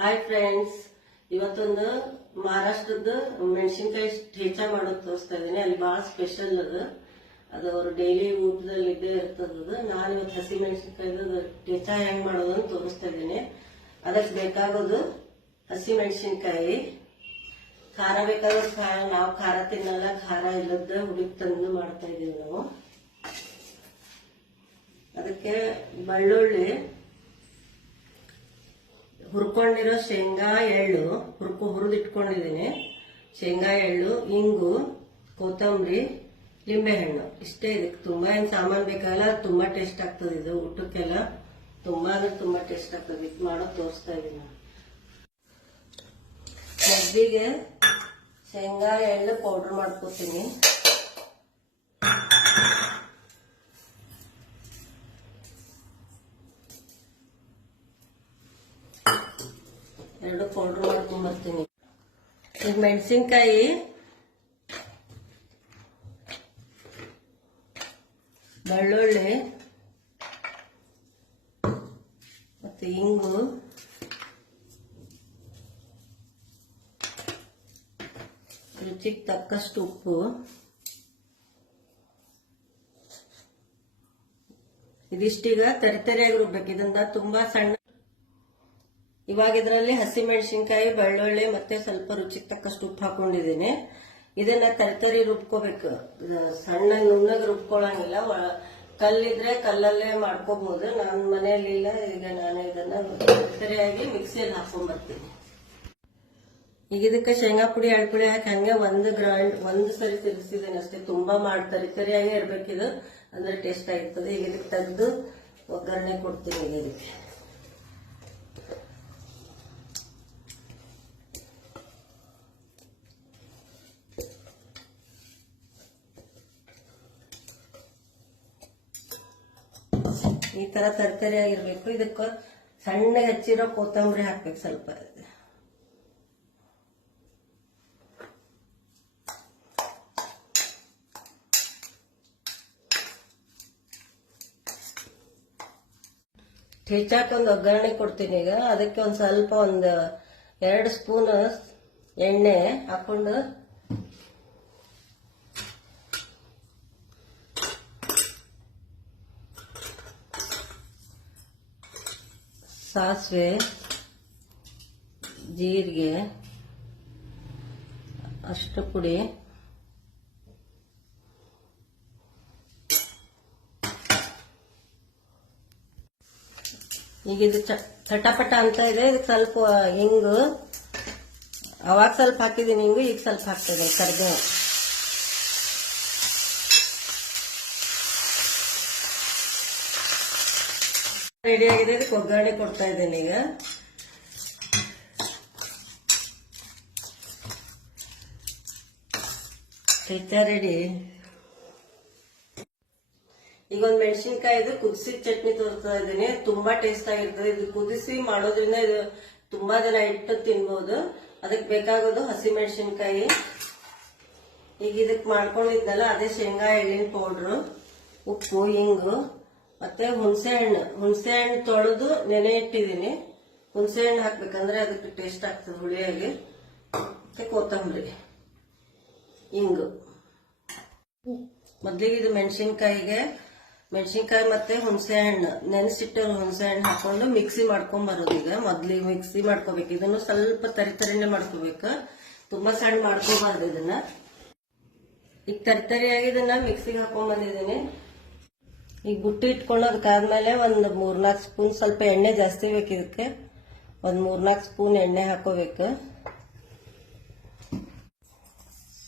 Hi friends, ಇವತ್ತೊಂದು ಮಹಾರಾಷ್ಟ್ರದ ಮೆಣಸಿನ್ಕಾಯಿ ಠೇಚಾ ಮಾಡೋದು ತೋರಿಸ್ತಾ ಇದ್ದೀನಿ. ಅಲ್ಲಿ ಬಹಳ ಸ್ಪೆಷಲ್ ಅದು ಅವ್ರ ಡೈಲಿ ಊಟದಲ್ಲಿ ಇದ್ದೇ ಇರ್ತದ. ನಾನು ಇವತ್ತು ಹಸಿ ಮೆಣಸಿನ್ಕಾಯ್ದು ಠೇಚಾ ಹೆಂಗ್ ಮಾಡೋದು ಅಂತ ತೋರಿಸ್ತಾ ಇದ್ದೀನಿ. ಅದಕ್ಕೆ ಬೇಕಾಗೋದು ಹಸಿ ಮೆಣಸಿನ್ಕಾಯಿ, ಖಾರ ಬೇಕಾದ್ರೆ ನಾವು ಖಾರ ತಿನ್ನಲ್ಲ, ಖಾರ ಇಲ್ಲದ ಹುಡುಗಿ ತಂದು ಮಾಡ್ತಾ ಇದೀವಿ ನಾವು. ಅದಕ್ಕೆ ಬೆಳ್ಳುಳ್ಳಿ, ಹುರ್ಕೊಂಡಿರೋ ಶೇಂಗಾ ಎಳ್ಳು ಹುರಿದಿಟ್ಕೊಂಡಿದ್ದೀನಿ, ಶೇಂಗಾ ಎಳ್ಳು, ಇಂಗು, ಕೊತ್ತಂಬರಿ, ಲಿಂಬೆಹಣ್ಣು. ಇಷ್ಟೇ. ಇದಕ್ಕೆ ತುಂಬಾ ಏನ್ ಸಾಮಾನು ಬೇಕಾಗಲ್ಲ, ತುಂಬಾ ಟೇಸ್ಟ್ ಆಗ್ತದೆ. ಇದು ಊಟಕ್ಕೆಲ್ಲ ತುಂಬಾ ಅಂದ್ರೆ ತುಂಬಾ ಟೇಸ್ಟ್ ಆಗ್ತದೆ. ಇದು ಮಾಡೋದು ತೋರಿಸ್ತಾ ಇದೀನಿ. ಮೊದಲಿಗೆ ಶೇಂಗಾ ಎಳ್ಳು ಪೌಡರ್ ಮಾಡ್ಕೋತೀನಿ. ಎರಡು ಪೌಡರ್ ಮಾಡ್ಕೊಂಡ್ ಬರ್ತೀನಿ. ಈಗ ಮೆಣಸಿನ್ಕಾಯಿ, ಬೆಳ್ಳುಳ್ಳಿ ಮತ್ತೆ ಇಂಗು, ರುಚಿಗೆ ತಕ್ಕಷ್ಟು ಉಪ್ಪು, ಇದಿಷ್ಟೀಗ ತರಿತರಿಯಾಗಿ ರುಬ್ಬೇಕು. ಇದನ್ನ ತುಂಬಾ ಸಣ್ಣ. ಇವಾಗ ಇದರಲ್ಲಿ ಹಸಿ ಮೆಣಸಿನ್ಕಾಯಿ, ಬೆಳ್ಳುಳ್ಳಿ ಮತ್ತೆ ಸ್ವಲ್ಪ ರುಚಿಗೆ ತಕ್ಕಷ್ಟು ಉಪ್ಪು ಹಾಕೊಂಡಿದ್ದೀನಿ. ಇದನ್ನ ತರಿತರಿ ರುಬ್ಕೋಬೇಕು. ಸಣ್ಣ ನುಣ್ಣಗೆ ರುಬ್ಕೊಳಂಗಿಲ್ಲ. ಕಲ್ಲಿದ್ರೆ ಕಲ್ಲಲ್ಲೇ ಮಾಡ್ಕೋಬಹುದು. ನನ್ನ ಮನೆಯಲ್ಲಿ ಇಲ್ಲ. ಈಗ ನಾನು ಇದನ್ನ ತರಿತರಿಯಾಗಿ ಮಿಕ್ಸಿಯಲ್ಲಿ ಹಾಕೊಂಡ್ ಬರ್ತೀನಿ. ಈಗ ಇದಕ್ಕೆ ಶೇಂಗಾ ಪುಡಿ, ಎಳ್ಳು ಪುಡಿ ಹಾಕಿ ಹಂಗೆ ಒಂದು ಸರಿ ತಿರ್ಗಿಸಿದ್ದೇನೆ ಅಷ್ಟೇ. ತುಂಬಾ ತರಿತರಿಯಾಗಿ ಇರ್ಬೇಕಿದು, ಅಂದ್ರೆ ಟೇಸ್ಟ್ ಆಗಿರ್ತದೆ. ಈಗ ಇದಕ್ಕೆ ತೆಗೆದು ಒಗ್ಗರಣೆ ಕೊಡ್ತೀನಿ. ಈಗ ಇದಕ್ಕೆ ಈ ತರ ತರಕಾರಿಯಾಗಿರ್ಬೇಕು. ಇದಕ್ಕ ಸಣ್ಣಗೆ ಹಚ್ಚಿರೋ ಕೊತ್ತಂಬರಿ ಹಾಕ್ಬೇಕು ಸ್ವಲ್ಪ. ಠೇಚಾಕ್ ಒಂದು ಒಗ್ಗರಣೆ ಕೊಡ್ತೀನಿ. ಈಗ ಅದಕ್ಕೆ ಒಂದ್ ಸ್ವಲ್ಪ 2 ಸ್ಪೂನ್ ಎಣ್ಣೆ ಹಾಕೊಂಡು, ಸಾಸಿವೆ, ಜೀರಿಗೆ, ಅಷ್ಟು ಪುಡಿ, ಈಗ ಇದು ಚಟಪಟ ಅಂತ ಇದೆ. ಇದಕ್ಕೆ ಸ್ವಲ್ಪ ಹಿಂಗು, ಅವಾಗ ಸ್ವಲ್ಪ ಹಾಕಿದ್ದೀನಿ ಹಿಂಗು, ಈಗ ಸ್ವಲ್ಪ ಹಾಕ್ತಿದ್ದೀನಿ ಕರಿಬೇವು. ರೆಡಿ ಆಗಿದೆ. ಇದಕ್ಕೆ ಒಗ್ಗರಣೆ ಕೊಡ್ತಾ ಇದ್ದೇನೆ. ಈಗ ಠೇಚಾ ರೆಡಿ. ಈಗ ಒಂದು ಮೆಣಸಿನ್ಕಾಯಿದು ಕುದಿಸಿದ ಚಟ್ನಿ ತೋರಿಸ್ತಾ ಇದ್ದೀನಿ. ತುಂಬಾ ಟೇಸ್ಟ್ ಆಗಿರ್ತದೆ. ಇದು ಕುದಿಸಿ ಮಾಡೋದ್ರಿಂದ ಇದು ತುಂಬಾ ಜನ ಇಟ್ಟು ತಿನ್ಬಹುದು. ಅದಕ್ಕೆ ಬೇಕಾಗೋದು ಹಸಿ ಮೆಣಸಿನ್ಕಾಯಿ. ಈಗ ಇದಕ್ಕೆ ಮಾಡ್ಕೊಂಡಿದ್ನಲ್ಲ ಅದೇ ಶೇಂಗಾ ಎಳ್ಳಿನ ಪೌಡ್ರು, ಉಪ್ಪು, ಇಂಗು ಮತ್ತೆ ಹುಣಸೆ ಹಣ್ಣು ತೊಳೆದು ನೆನೆ ಇಟ್ಟಿದ್ದೀನಿ. ಹುಣಸೆ ಹಣ್ಣು ಹಾಕ್ಬೇಕಂದ್ರೆ ಅದಕ್ಕೆ ಟೇಸ್ಟ್ ಆಗ್ತದೆ ಹುಳಿಯಾಗಿ. ಮತ್ತೆ ಕೊತ್ತಂಬರಿ, ಇಂಗು. ಮೊದ್ಲಿಗೆ ಇದು ಮೆಣಸಿನ್ಕಾಯಿ ಮತ್ತೆ ಹುಣಸೆ ಹಣ್ಣು, ನೆನೆಸಿಟ್ಟಿರೋ ಹುಣಸೆ ಹಣ್ಣು ಹಾಕೊಂಡು ಮಿಕ್ಸಿ ಮಾಡ್ಕೊಂಡ್ ಬರೋದು. ಈಗ ಮೊದ್ಲಿಗೆ ಮಿಕ್ಸಿ ಮಾಡ್ಕೋಬೇಕು. ಇದನ್ನು ಸ್ವಲ್ಪ ತರಿತರಿನೇ ಮಾಡ್ಕೋಬೇಕು, ತುಂಬಾ ಸಣ್ಣ ಮಾಡ್ಕೋಬಾರ್ದು ಇದನ್ನ. ಈಗ ತರಿತರಿಯಾಗಿ ಇದನ್ನ ಮಿಕ್ಸಿಗೆ ಹಾಕೊಂಡ್ ಬಂದಿದ್ದೀನಿ. ಈಗ ಬುಟ್ಟಿ ಇಟ್ಕೊಳ್ಳೋದಕ್ಕಾದ್ಮೇಲೆ ಒಂದು 3-4 ಸ್ಪೂನ್, ಸ್ವಲ್ಪ ಎಣ್ಣೆ ಜಾಸ್ತಿ ಬೇಕು ಇದಕ್ಕೆ, ಒಂದು 3-4 ಸ್ಪೂನ್ ಎಣ್ಣೆ ಹಾಕೋಬೇಕು.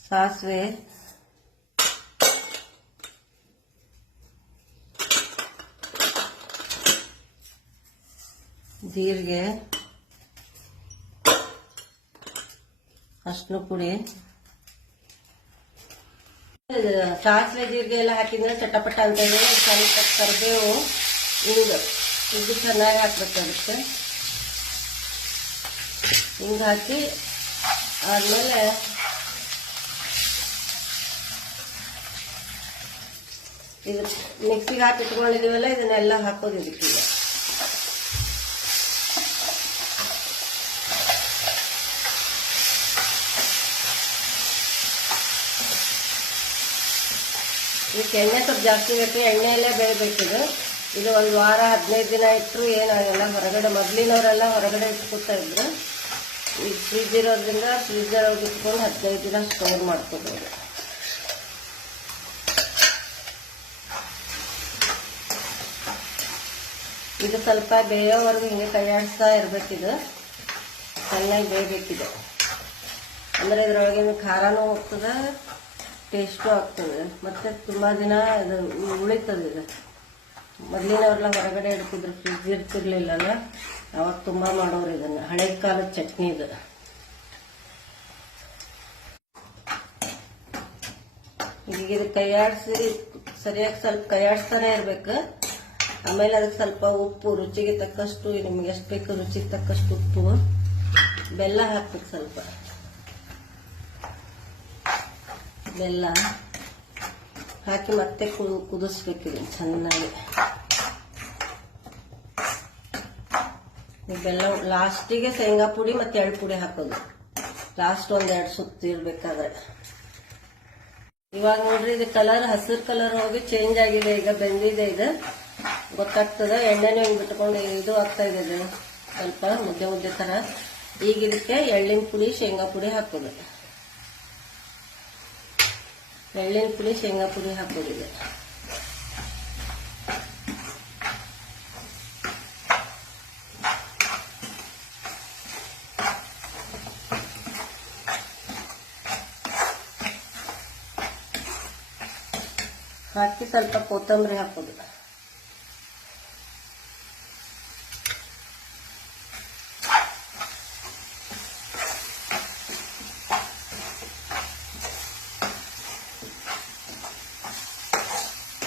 ಸಾಸಿವೆ, ಜೀರಿಗೆ, ಅರಿಶಿನ ಪುಡಿ. ಸಾಸಿವೆ ಜೀರಿಗೆ ಎಲ್ಲ ಹಾಕಿದ್ರೆ ಚಟಪಟ ಅಂತ ಇದೆ. ಸ್ವಲ್ಪ ಕರಿಬೇವು, ಇದು ಚೆನ್ನಾಗಿ ಹಾಕ್ಬೇಕು. ಅದಕ್ಕೆ ಹಿಂಗೆ ಹಾಕಿ ಆದ್ಮೇಲೆ ಇದು ಮಿಕ್ಸಿಗೆ ಹಾಕಿ ಇಟ್ಕೊಂಡಿದೀವಲ್ಲ, ಇದನ್ನೆಲ್ಲ ಹಾಕೋದು ಇದಕ್ಕೆ. ಇದಕ್ಕೆ ಎಣ್ಣೆ ಸ್ವಲ್ಪ ಜಾಸ್ತಿ ಬೇಕು, ಎಣ್ಣೆಯಲ್ಲೇ ಬೇಯಬೇಕಿದು. ಇದು 1 ವಾರ 15 ದಿನ ಇಟ್ಟರು ಏನಾಗಲ್ಲ. ಹೊರಗಡೆ ಮೊದಲಿನವರೆಲ್ಲ ಹೊರಗಡೆ ಇಟ್ಕೊತಾ ಇದ್ರು. ಈಗ ಫ್ರಿಜ್ ಇರೋದ್ರಿಂದ ಫ್ರಿಜ್ ಒಳಗೆ ಇಟ್ಕೊಂಡು 15 ದಿನ ಸ್ಟೋರ್ ಮಾಡ್ಕೋಬೋದು. ಇದು ಸ್ವಲ್ಪ ಬೇಯೋವರೆಗೂ ಹಿಂಗೆ ಕೈಯಾಡಿಸ್ತಾ ಇರಬೇಕಿದು. ಚೆನ್ನಾಗಿ ಬೇಯಬೇಕಿದೆ ಅಂದರೆ ಇದರೊಳಗಿನ ಖಾರನೂ ಹೋಗ್ತದೆ, ಟೇಸ್ಟು ಆಗ್ತದೆ, ಮತ್ತು ತುಂಬ ದಿನ ಇದು ಉಳಿತದೆ. ಇದು ಮೊದಲಿನವ್ರೆಲ್ಲ ಹೊರಗಡೆ ಇಡ್ತಿದ್ರು, ಫ್ರಿಜ್ ಇರ್ತಿರ್ಲಿಲ್ಲಲ್ಲ, ಅವಾಗ ತುಂಬ ಮಾಡೋರು ಇದನ್ನು. ಹಳೆ ಕಾಲದ ಚಟ್ನಿ ಇದು. ಈಗ ಇದು ಕೈಯಾಡಿಸಿ ಸರಿಯಾಗಿ ಸ್ವಲ್ಪ ಕೈಯಾಡಿಸ್ತಾನೆ ಇರ್ಬೇಕು. ಆಮೇಲೆ ಅದಕ್ಕೆ ಸ್ವಲ್ಪ ಉಪ್ಪು, ರುಚಿಗೆ ತಕ್ಕಷ್ಟು, ನಿಮ್ಗೆ ಎಷ್ಟು ಬೇಕು ರುಚಿಗೆ ತಕ್ಕಷ್ಟು ಉಪ್ಪು, ಬೆಲ್ಲ ಹಾಕ್ಬೇಕು. ಸ್ವಲ್ಪ ಬೆಲ್ಲ ಹಾಕಿ ಮತ್ತೆ ಕುದಿಸ್ಬೇಕಿದೆ ಚೆನ್ನಾಗಿ. ಬೆಲ್ಲ ಲಾಸ್ಟಿಗೆ ಶೇಂಗಾ ಪುಡಿ ಮತ್ತೆ ಎಳ್ಳು ಪುಡಿ ಹಾಕೋದು, ಲಾಸ್ಟ್ 1-2 ಸುತ್ತು ಇರ್ಬೇಕಾದ್ರೆ. ಇವಾಗ ನೋಡ್ರಿ ಇದು ಕಲರ್, ಹಸಿರು ಕಲರ್ ಹೋಗಿ ಚೇಂಜ್ ಆಗಿದೆ. ಈಗ ಬೆಂದಿದೆ, ಇದು ಗೊತ್ತಾಗ್ತದೆ. ಎಣ್ಣೆನೂ ಹಿಂಗೆ ಬಿಟ್ಕೊಂಡು ಇದು ಆಗ್ತಾ ಇದೆ, ಇದು ಸ್ವಲ್ಪ ಮುದ್ದೆ ಮುದ್ದೆ ತರ. ಈಗ ಇದಕ್ಕೆ ಎಳ್ಳಿನ ಪುಡಿ, ಶೇಂಗಾ ಪುಡಿ ಹಾಕೋದು. ಎಳ್ಳಿನ ಪುಡಿ, ಶೇಂಗಾ ಪುಡಿ ಹಾಕೋದಿದೆ. ಹಾಕಿ ಸ್ವಲ್ಪ ಕೊತ್ತಂಬರಿ ಹಾಕೋದು.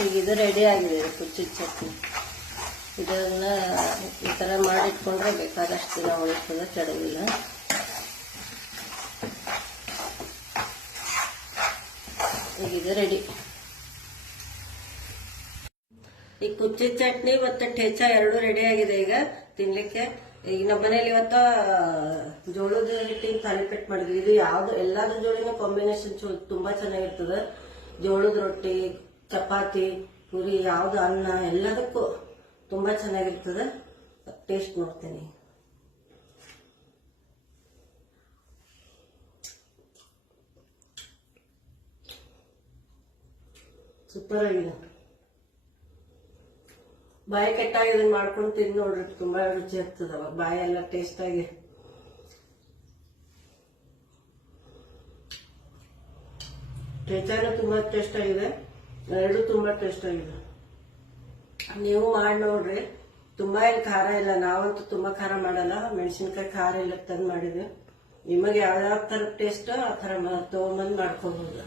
ಈಗ ಇದು ರೆಡಿ ಆಗಿದೆ, ಕುಚ್ಚಿದ ಚಟ್ನಿ. ಇದನ್ನ ಈ ತರ ಮಾಡಿಟ್ಕೊಂಡ್ರೆ ಬೇಕಾದಷ್ಟು ದಿನ ಉಳಿತದೆ, ಕೆಡವಿಲ್ಲ. ಈಗ ಇದು ರೆಡಿ. ಈ ಕುಚ್ಚಿದ ಚಟ್ನಿ ಮತ್ತೆ ಠೇಚಾ 2 ರೆಡಿ ಆಗಿದೆ ಈಗ ತಿನ್ಲಿಕ್ಕೆ. ಈಗ ನಮ್ಮ ಮನೇಲಿ ಇವತ್ತ ಜೋಳದ ಹಿಟ್ಟಿನ ತಾಲಿಪೆಟ್ಟು ಮಾಡಿದ್ವಿ. ಇದು ಯಾವ್ದು ಎಲ್ಲಾದ್ರ ಜೋಳಿನ ಕಾಂಬಿನೇಷನ್ ತುಂಬಾ ಚೆನ್ನಾಗಿರ್ತದೆ. ಜೋಳದ ರೊಟ್ಟಿ, ಚಪಾತಿ, ಪೂರಿ, ಯಾವ್ದು ಅನ್ನ, ಎಲ್ಲದಕ್ಕೂ ತುಂಬಾ ಚೆನ್ನಾಗಿರ್ತದೆ. ಟೇಸ್ಟ್ ನೋಡ್ತೀನಿ. ಸೂಪರ್ ಆಗಿದೆ. ಬಾಯಿ ಕೆಟ್ಟಾಗಿ ಇದನ್ನ ಮಾಡ್ಕೊಂಡು ತಿಂದು ನೋಡ್ರಿ, ತುಂಬಾ ರುಚಿ ಆಗ್ತದ. ಅವಾಗ ಬಾಯಿ ಎಲ್ಲ ಟೇಸ್ಟ್ ಆಗಿ. ಠೇಚಾನು ತುಂಬಾ ಟೇಸ್ಟ್ ಆಗಿದೆ, 2 ತುಂಬಾ ಟೇಸ್ಟ್ ಆಗಿದೆ. ನೀವು ಮಾಡಿ ನೋಡ್ರಿ. ತುಂಬಾ ಏನು ಖಾರ ಇಲ್ಲ, ನಾವಂತೂ ತುಂಬಾ ಖಾರ ಮಾಡಲ್ಲ. ಮೆಣಸಿನ್ಕಾಯಿ ಖಾರ ಇಲ್ಲ ತಂದು ಮಾಡಿದ್ವಿ. ನಿಮಗೆ ಯಾವ ತರ ಟೇಸ್ಟ್ ಆ ತರ ತಗೊಂಬಂದು ಮಾಡ್ಕೋಬಹುದು.